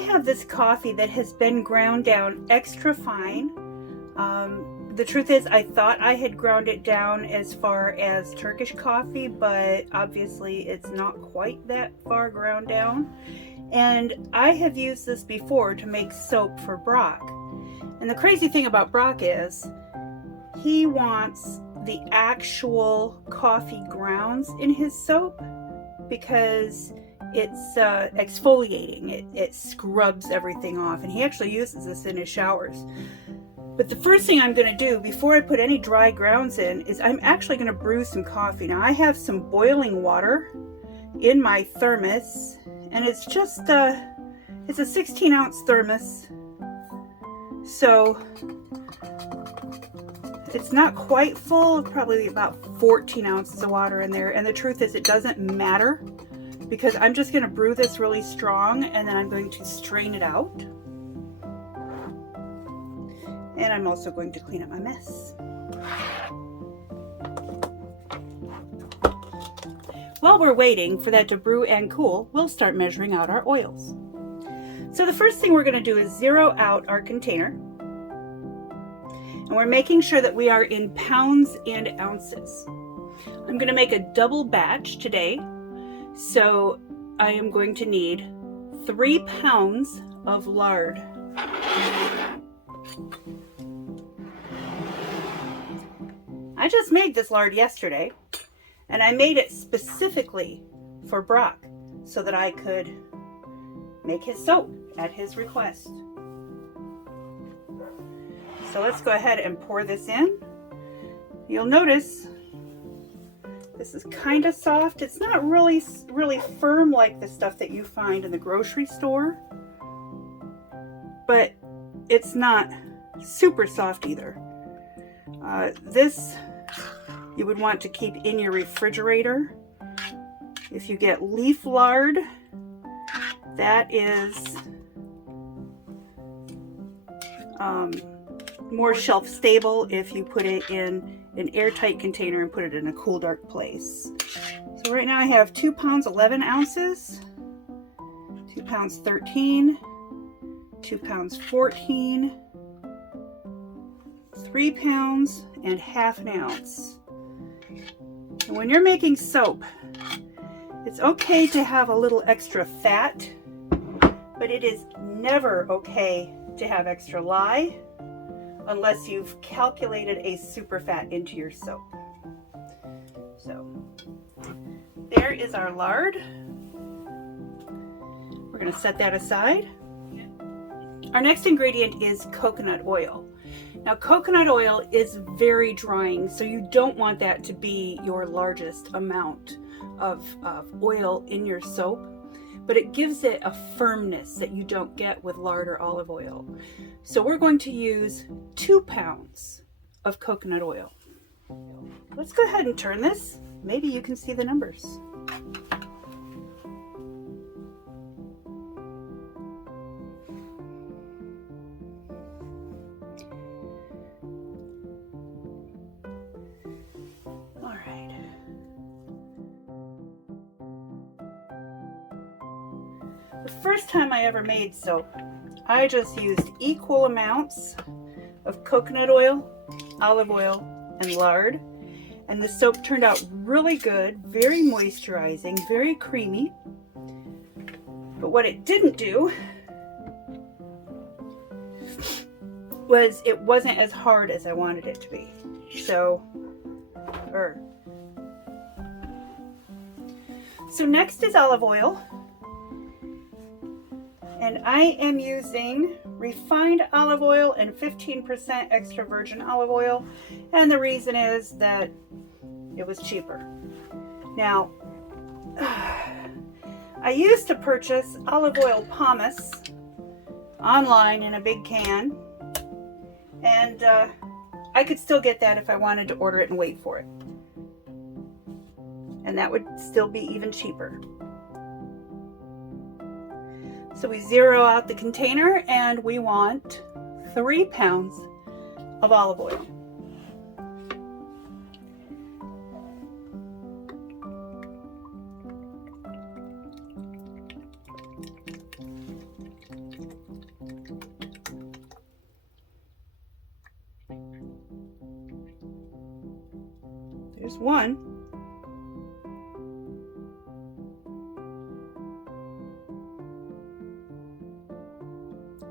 have this coffee that has been ground down extra fine. The truth is, I thought I had ground it down as far as Turkish coffee, but obviously it's not quite that far ground down. And I have used this before to make soap for Brock. And the crazy thing about Brock is he wants the actual coffee grounds in his soap because it's exfoliating. It scrubs everything off, and he actually uses this in his showers. But the first thing I'm going to do before I put any dry grounds in is I'm actually going to brew some coffee. Now I have some boiling water in my thermos, and it's just it's a 16-ounce thermos, so it's not quite full, probably about 14 ounces of water in there. And the truth is, it doesn't matter because I'm just going to brew this really strong, and then I'm going to strain it out. And I'm also going to clean up my mess. While we're waiting for that to brew and cool, we'll start measuring out our oils. So the first thing we're going to do is zero out our container. And we're making sure that we are in pounds and ounces. I'm going to make a double batch today. So I am going to need 3 pounds of lard. I just made this lard yesterday, and I made it specifically for Brock so that I could make his soap at his request. So let's go ahead and pour this in. You'll notice this is kind of soft. It's not really firm like the stuff that you find in the grocery store, but it's not super soft either. This you would want to keep in your refrigerator. If you get leaf lard, that is more shelf stable if you put it in an airtight container and put it in a cool, dark place. So right now I have 2 pounds 11 ounces, 2 pounds 13, 2 pounds 14, 3 pounds and half an ounce. And when you're making soap, it's okay to have a little extra fat, but it is never okay to have extra lye unless you've calculated a super fat into your soap. So there is our lard. We're going to set that aside. Our next ingredient is coconut oil. Now, coconut oil is very drying, so you don't want that to be your largest amount of oil in your soap, but it gives it a firmness that you don't get with lard or olive oil. So we're going to use 2 pounds of coconut oil. Let's go ahead and turn this. Maybe you can see the numbers. The first time I ever made soap, I just used equal amounts of coconut oil, olive oil, and lard, and the soap turned out really good, very moisturizing, very creamy. But what it didn't do was it wasn't as hard as I wanted it to be. So next is olive oil. And I am using refined olive oil and 15% extra virgin olive oil. And the reason is that it was cheaper. Now, I used to purchase olive oil pumice online in a big can. And I could still get that if I wanted to order it and wait for it. And that would still be even cheaper. So we zero out the container and we want 3 pounds of olive oil. There's one.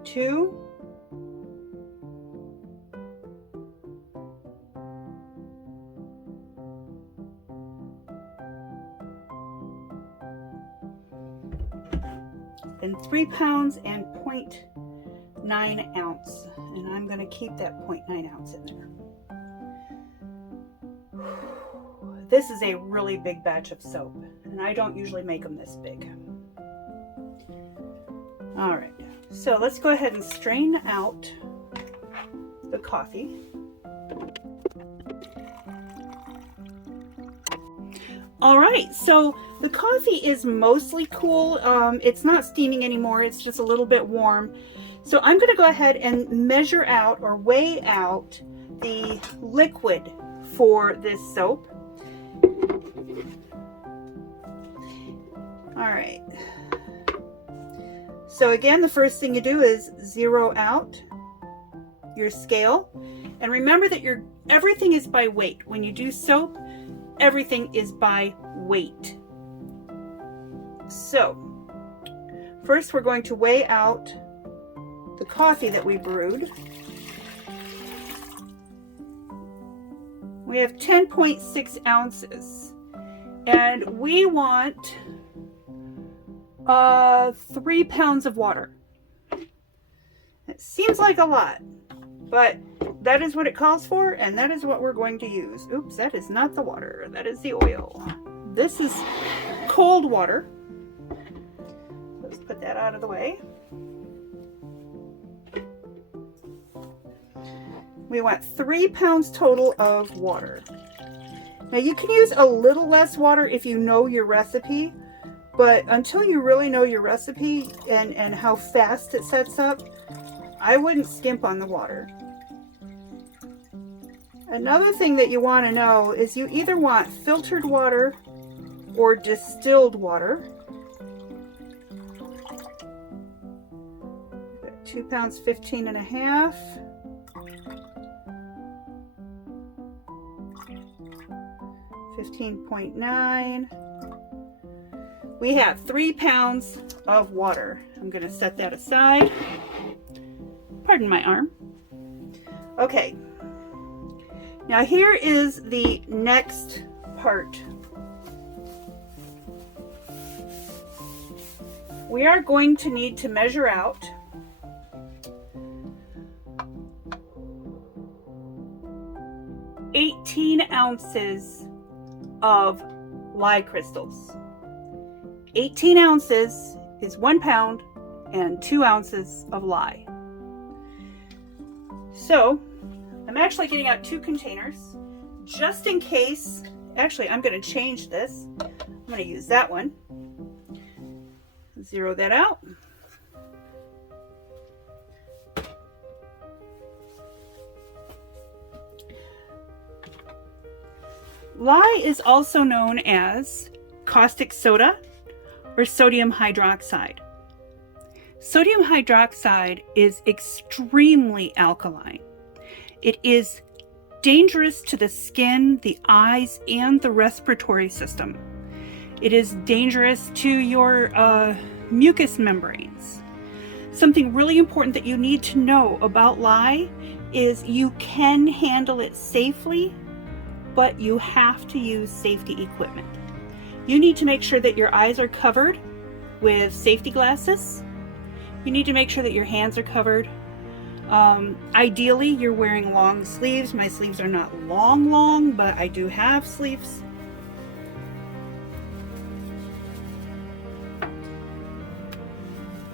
Two. And 3 pounds and 0.9 ounce. And I'm going to keep that 0.9 ounce in there. This is a really big batch of soap, and I don't usually make them this big. All right, so let's go ahead and strain out the coffee. All right, so the coffee is mostly cool. It's not steaming anymore, it's just a little bit warm. So I'm going to go ahead and measure out or weigh out the liquid for this soap. All right. So again, the first thing you do is zero out your scale. And remember that everything is by weight. When you do soap, everything is by weight. So first we're going to weigh out the coffee that we brewed. We have 10.6 ounces. And we want 3 pounds of water. It seems like a lot, but that is what it calls for, and that is what we're going to use. Oops, that is not the water, that is the oil. This is cold water. Let's put that out of the way. We want 3 pounds total of water. Now you can use a little less water if you know your recipe, but until you really know your recipe and how fast it sets up, I wouldn't skimp on the water. Another thing that you want to know is you either want filtered water or distilled water. 2 pounds, 15 and a half. 15.9. We have 3 pounds of water. I'm going to set that aside. Pardon my arm. Okay. Now here is the next part. We are going to need to measure out 18 ounces of lye crystals. 18 ounces is 1 pound and 2 ounces of lye. So I'm actually getting out 2 containers just in case. Actually, I'm going to change this. I'm going to use that one. Zero that out. Lye is also known as caustic soda or sodium hydroxide. Sodium hydroxide is extremely alkaline. It is dangerous to the skin, the eyes, and the respiratory system. It is dangerous to your mucous membranes. Something really important that you need to know about lye is you can handle it safely, but you have to use safety equipment. You need to make sure that your eyes are covered with safety glasses. You need to make sure that your hands are covered. Ideally, you're wearing long sleeves. My sleeves are not long, but I do have sleeves.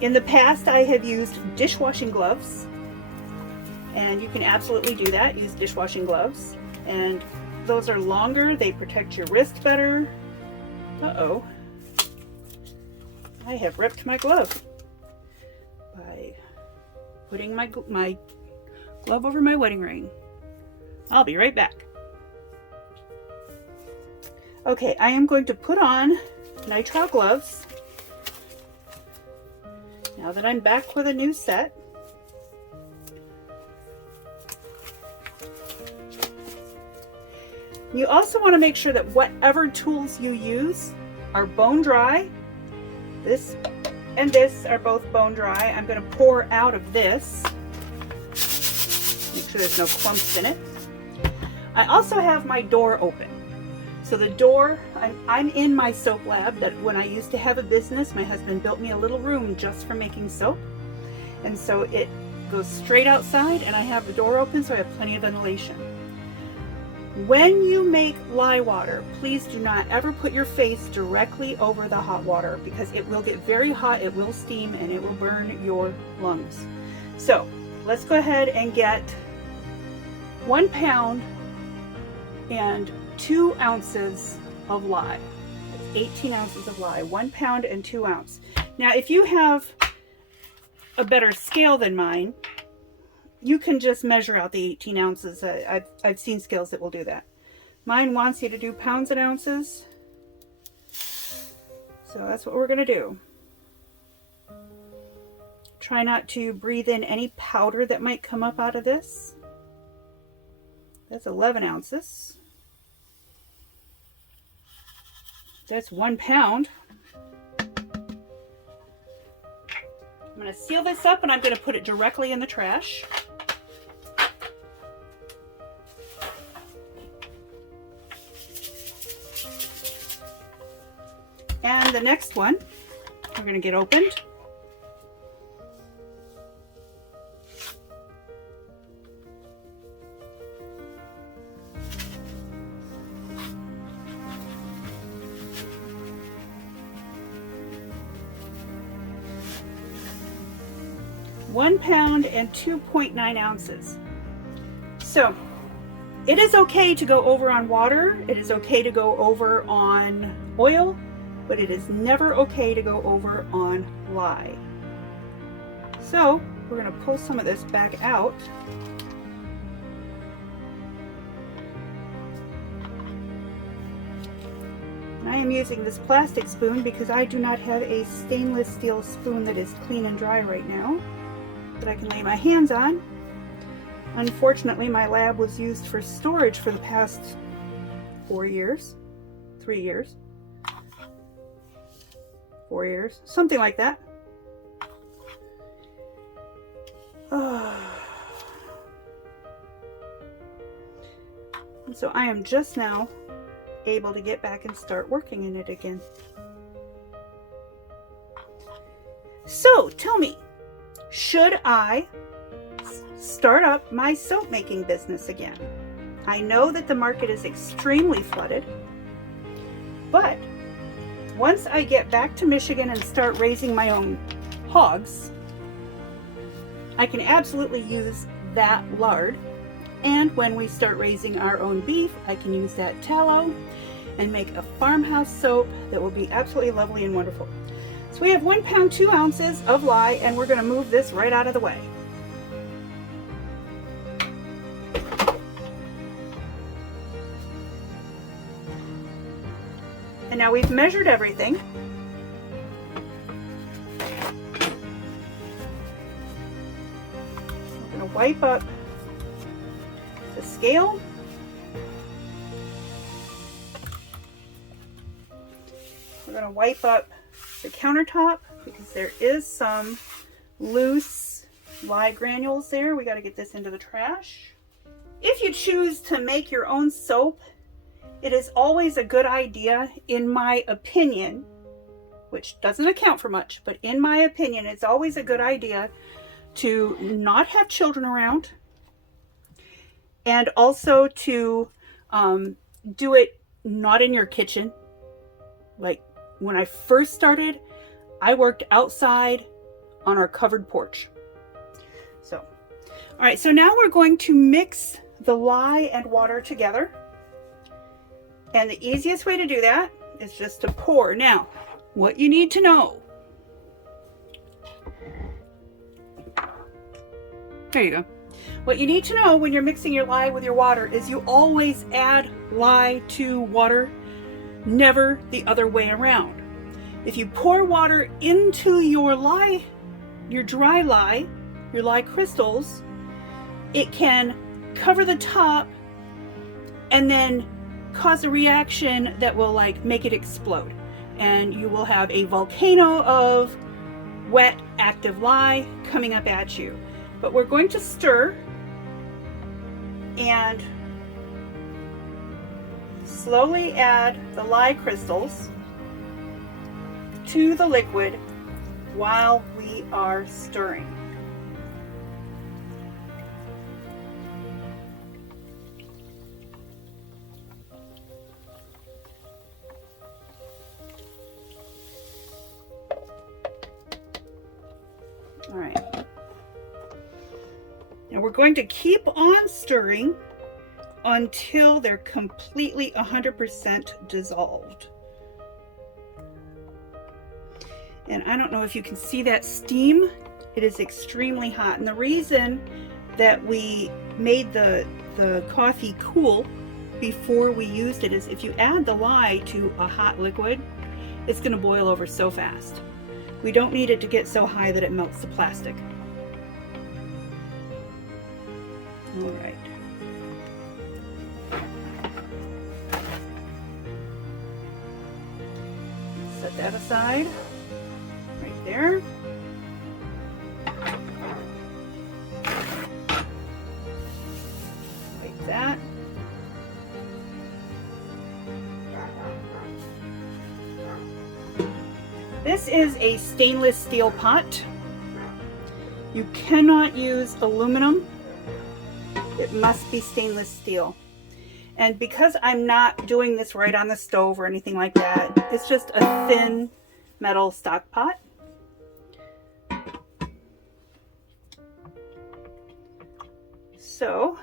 In the past, I have used dishwashing gloves, and you can absolutely do that. Use dishwashing gloves, and those are longer. They protect your wrist better. Uh-oh. I have ripped my glove by putting my glove over my wedding ring. I'll be right back. Okay, I am going to put on nitrile gloves now that I'm back with a new set. You also want to make sure that whatever tools you use are bone dry. This and this are both bone dry. I'm going to pour out of this. Make sure there's no clumps in it. I also have my door open. So the door, I'm in my soap lab that when I used to have a business, my husband built me a little room just for making soap. And so it goes straight outside and I have the door open so I have plenty of ventilation. When you make lye water, please do not ever put your face directly over the hot water because it will get very hot, it will steam, and it will burn your lungs. So let's go ahead and get 1 pound and 2 ounces of lye. That's 18 ounces of lye, 1 pound and 2 ounces. Now, if you have a better scale than mine, you can just measure out the 18 ounces. I've seen scales that will do that. Mine wants you to do pounds and ounces. So that's what we're going to do. Try not to breathe in any powder that might come up out of this. That's 11 ounces. That's 1 pound. I'm going to seal this up and I'm going to put it directly in the trash. And the next one we're going to get opened. £1 pound and 2.9 ounces. So it is okay to go over on water. It is okay to go over on oil, but it is never okay to go over on lye. So we're going to pull some of this back out. And I am using this plastic spoon because I do not have a stainless steel spoon that is clean and dry right now that I can lay my hands on. Unfortunately, my lab was used for storage for the past 4 years, 3 years. 4 years, something like that. And so I am just now able to get back and start working in it again. So tell me, should I start up my soap making business again? I know that the market is extremely flooded, but once I get back to Michigan and start raising my own hogs, I can absolutely use that lard. And when we start raising our own beef, I can use that tallow and make a farmhouse soap that will be absolutely lovely and wonderful. So we have 1 pound, 2 ounces of lye, and we're going to move this right out of the way. And now we've measured everything. We're going to wipe up the scale. We're going to wipe up the countertop because there is some loose lye granules there. We got to get this into the trash. If you choose to make your own soap, it is always a good idea, in my opinion, which doesn't account for much, but in my opinion, it's always a good idea to not have children around, and also to do it not in your kitchen. Like when I first started, I worked outside on our covered porch. So, all right, so now we're going to mix the lye and water together. And the easiest way to do that is just to pour. Now, what you need to know. There you go. What you need to know when you're mixing your lye with your water is you always add lye to water, never the other way around. If you pour water into your lye, your dry lye, your lye crystals, it can cover the top and then cause a reaction that will like make it explode, and you will have a volcano of wet active lye coming up at you. But we're going to stir and slowly add the lye crystals to the liquid while we are stirring. All right. Now we're going to keep on stirring until they're completely 100% dissolved. And I don't know if you can see that steam. It is extremely hot. And the reason that we made the coffee cool before we used it is if you add the lye to a hot liquid, it's going to boil over so fast. We don't need it to get so high that it melts the plastic. All right. Set that aside right there. Like that. This is a stainless steel pot. You cannot use aluminum. It must be stainless steel. And because I'm not doing this right on the stove or anything like that, it's just a thin metal stock pot. So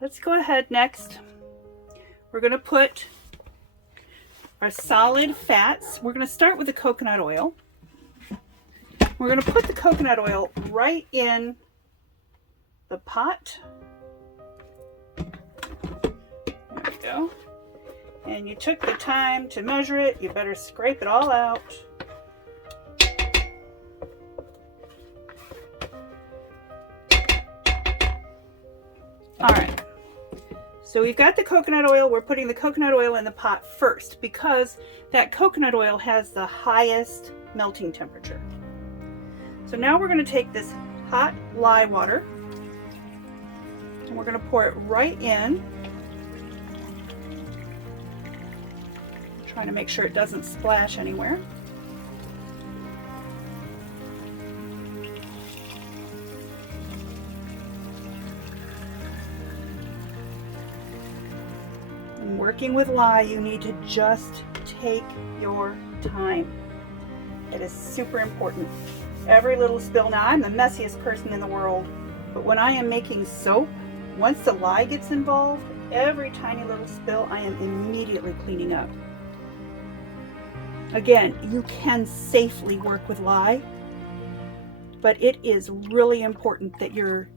let's go ahead next. We're going to put our solid fats. We're going to start with the coconut oil. We're going to put the coconut oil right in the pot. There we go. And you took the time to measure it. You better scrape it all out. All right. So we've got the coconut oil. We're putting the coconut oil in the pot first because that coconut oil has the highest melting temperature. So now we're going to take this hot lye water and we're going to pour it right in. Trying to make sure it doesn't splash anywhere. Working with lye, you need to just take your time. It is super important. Every little spill. Now, I'm the messiest person in the world, but when I am making soap, once the lye gets involved, every tiny little spill I am immediately cleaning up. Again, you can safely work with lye, but it is really important that you're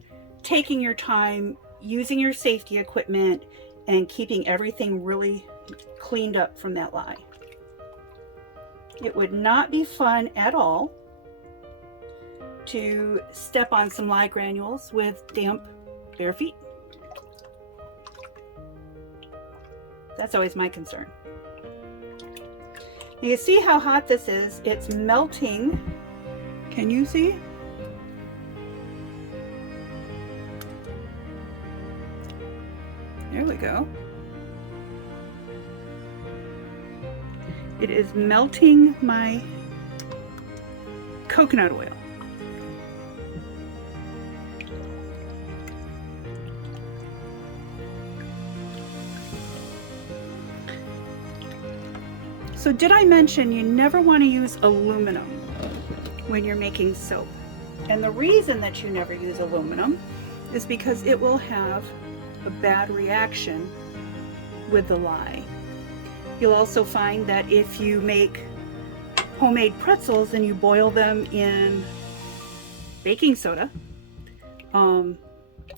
taking your time, using your safety equipment, and keeping everything really cleaned up from that lye. It would not be fun at all to step on some lye granules with damp, bare feet. That's always my concern. You see how hot this is? It's melting. Can you see? There we go. It is melting my coconut oil. So did I mention you never want to use aluminum when you're making soap? And the reason that you never use aluminum is because it will have a bad reaction with the lye. You'll also find that if you make homemade pretzels and you boil them in baking soda,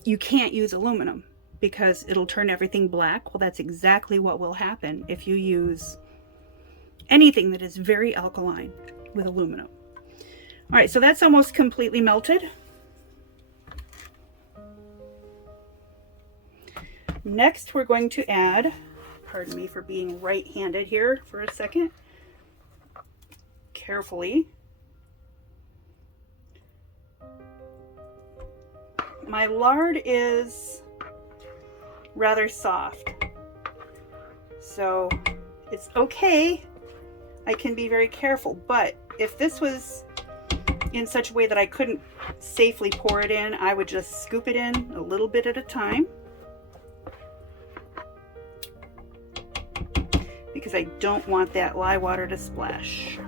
you can't use aluminum because it'll turn everything black. Well, that's exactly what will happen if you use anything that is very alkaline with aluminum. All right, so that's almost completely melted. Next, we're going to add, pardon me for being right-handed here for a second, carefully. My lard is rather soft, so it's okay. I can be very careful, but if this was in such a way that I couldn't safely pour it in, I would just scoop it in a little bit at a time, because I don't want that lye water to splash.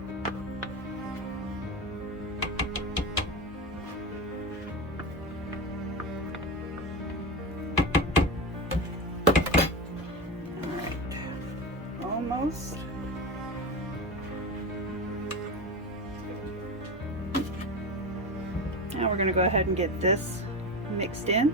Almost. Now we're going to go ahead and get this mixed in.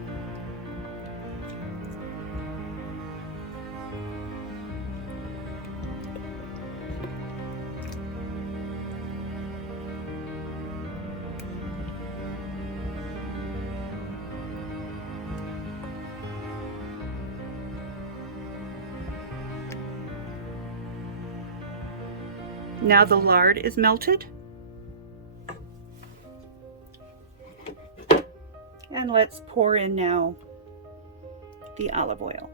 Now the lard is melted. And let's pour in now the olive oil.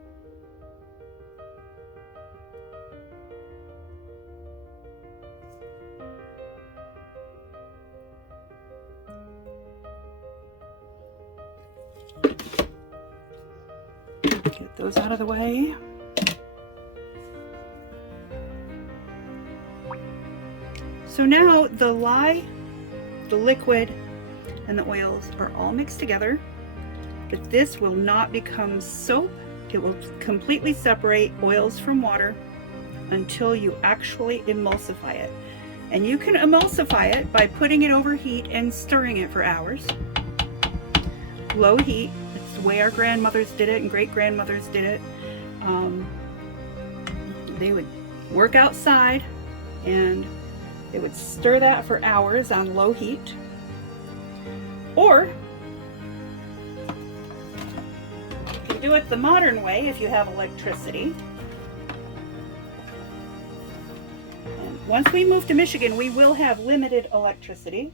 Get those out of the way. So now the lye, the liquid, and the oils are all mixed together, but this will not become soap. It will completely separate oils from water until you actually emulsify it. And you can emulsify it by putting it over heat and stirring it for hours. Low heat, it's the way our grandmothers did it and great-grandmothers did it. They would work outside and they would stir that for hours on low heat. Or you can do it the modern way if you have electricity. And once we move to Michigan, we will have limited electricity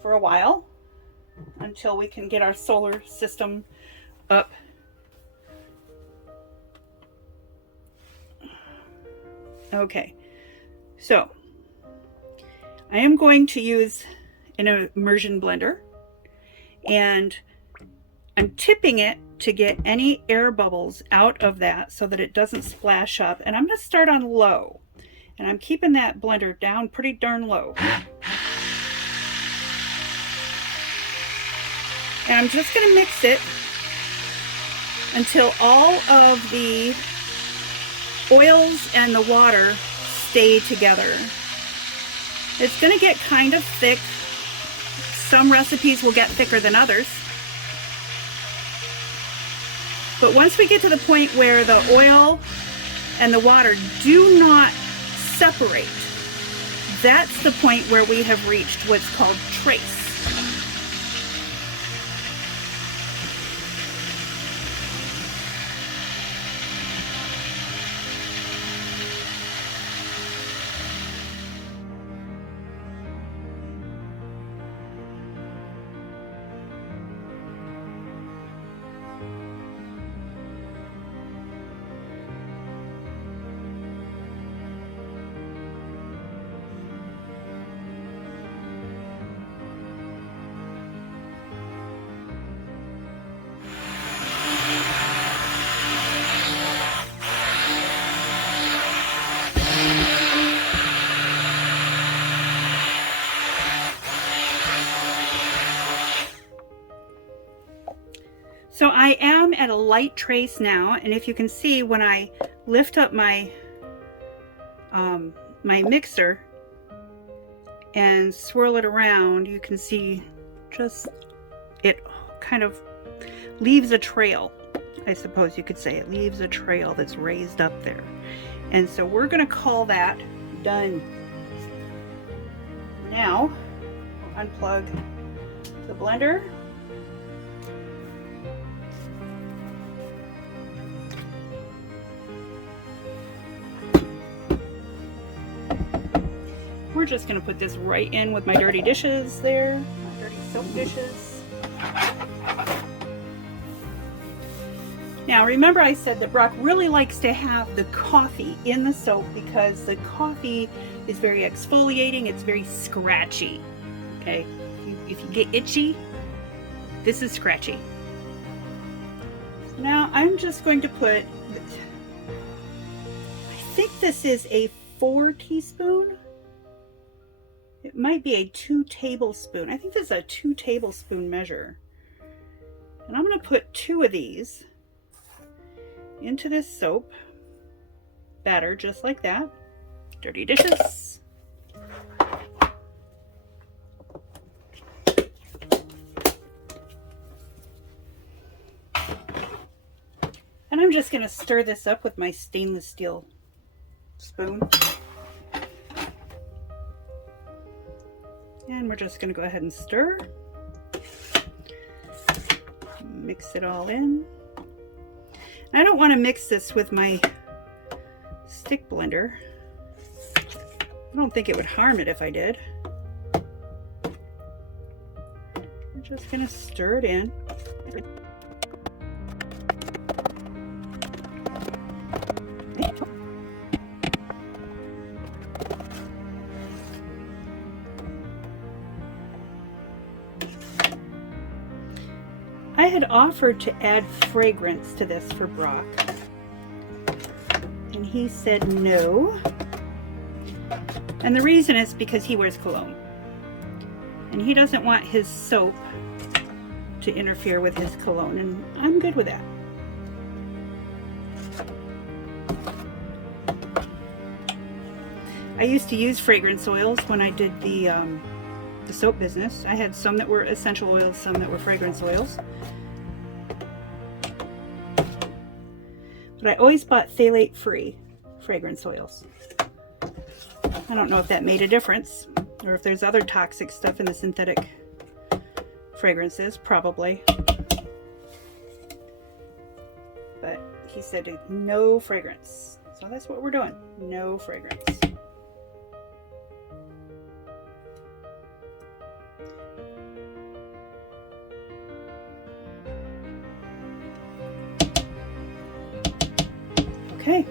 for a while until we can get our solar system up. Okay, so I am going to use an immersion blender, and I'm tipping it to get any air bubbles out of that so that it doesn't splash up. And I'm going to start on low, and I'm keeping that blender down pretty darn low. And I'm just going to mix it until all of the oils and the water stay together. It's going to get kind of thick. Some recipes will get thicker than others. But once we get to the point where the oil and the water do not separate, that's the point where we have reached what's called trace. So I am at a light trace now, and if you can see, when I lift up my my mixer and swirl it around, you can see just it kind of leaves a trail, I suppose you could say. It leaves a trail that's raised up there. And so we're going to call that done. Now, we'll unplug the blender. just going to put this right in with my dirty dishes there, my dirty soap dishes. Now remember I said that Brock really likes to have the coffee in the soap because the coffee is very exfoliating, it's very scratchy. Okay, if you get itchy, this is scratchy. Now I'm just going to put, I think this is a 4 teaspoon. It might be a 2 tablespoon. I think this is a 2 tablespoon measure. And I'm going to put 2 of these into this soap batter just like that. Dirty dishes. And I'm just going to stir this up with my stainless steel spoon. And we're just going to go ahead and stir. Mix it all in. I don't want to mix this with my stick blender. I don't think it would harm it if I did. I'm just going to stir it in. I had offered to add fragrance to this for Brock, and he said no. And the reason is because he wears cologne, and he doesn't want his soap to interfere with his cologne, and I'm good with that. I used to use fragrance oils when I did the soap business. I had some that were essential oils, some that were fragrance oils. But I always bought phthalate-free fragrance oils. I don't know if that made a difference, or if there's other toxic stuff in the synthetic fragrances, probably. But he said no fragrance. So that's what we're doing, no fragrance. Okay,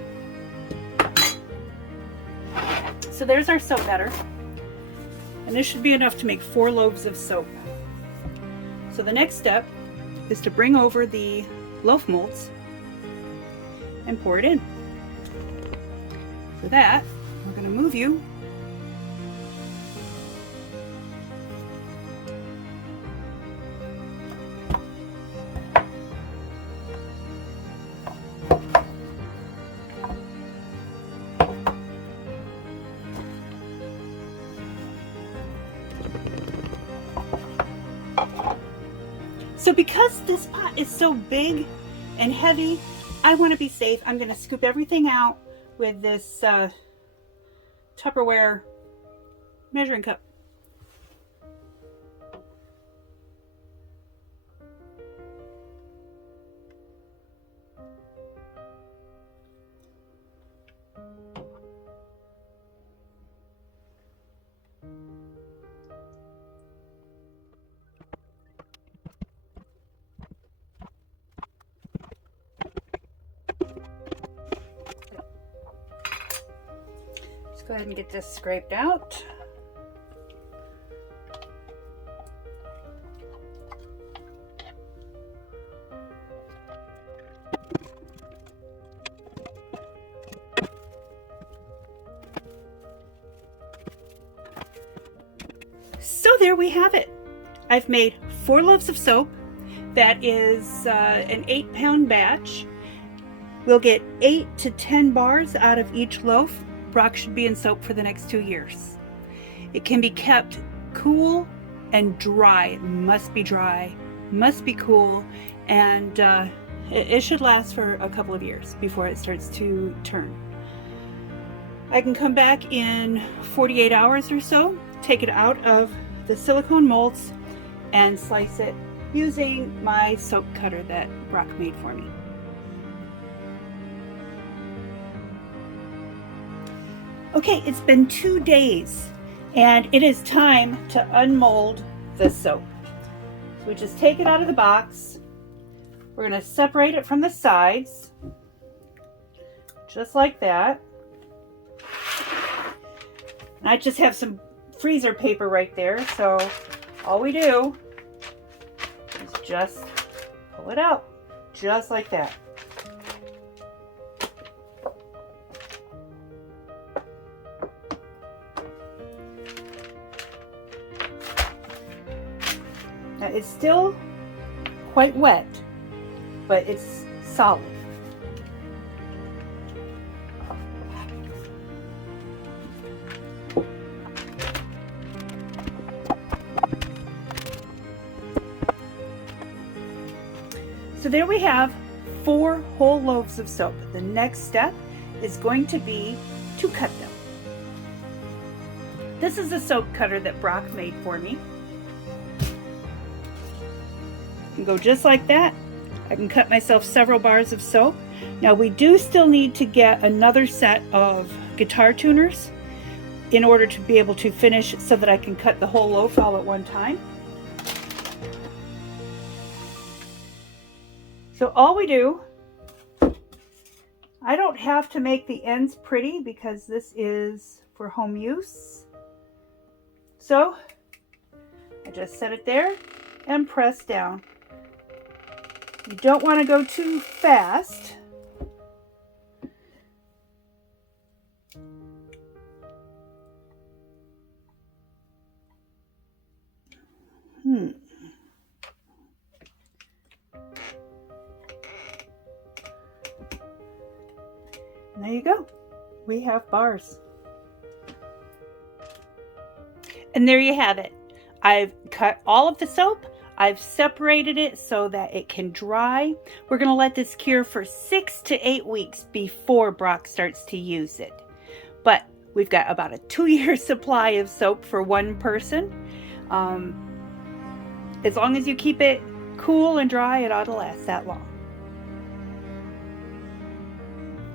so there's our soap batter, and this should be enough to make 4 loaves of soap. So the next step is to bring over the loaf molds and pour it in. For that, we're going to move you So because this pot is so big and heavy, I want to be safe. I'm going to scoop everything out with this Tupperware measuring cup. Go ahead and get this scraped out. So there we have it. I've made 4 loaves of soap. That is an 8-pound batch. We'll get 8 to 10 bars out of each loaf. Brock should be in soap for the next 2 years. It can be kept cool and dry. It must be dry, must be cool, and it should last for a couple of years before it starts to turn. I can come back in 48 hours or so, take it out of the silicone molds, and slice it using my soap cutter that Brock made for me. Okay, it's been 2 days And it is time to unmold the soap. So we just take it out of the box. We're going to separate it from the sides, just like that. And I just have some freezer paper right there, so all we do is just pull it out, just like that. Now it's still quite wet, but it's solid. So there we have 4 whole loaves of soap. The next step is going to be to cut them. This is the soap cutter that Brock made for me. And go just like that. I can cut myself several bars of soap. Now we do still need to get another set of guitar tuners in order to be able to finish so that I can cut the whole loaf all at one time. So all we do, I don't have to make the ends pretty because this is for home use. So I just set it there and press down. You don't want to go too fast. And there you go. We have bars. And there you have it. I've cut all of the soap. I've separated it so that it can dry. We're going to let this cure for 6 to 8 weeks before Brock starts to use it. But we've got about a 2-year supply of soap for one person. As long as you keep it cool and dry, it ought to last that long.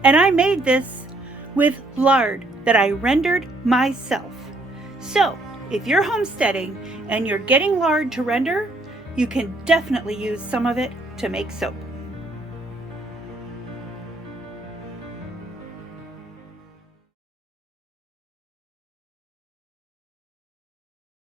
And I made this with lard that I rendered myself. So if you're homesteading and you're getting lard to render, you can definitely use some of it to make soap.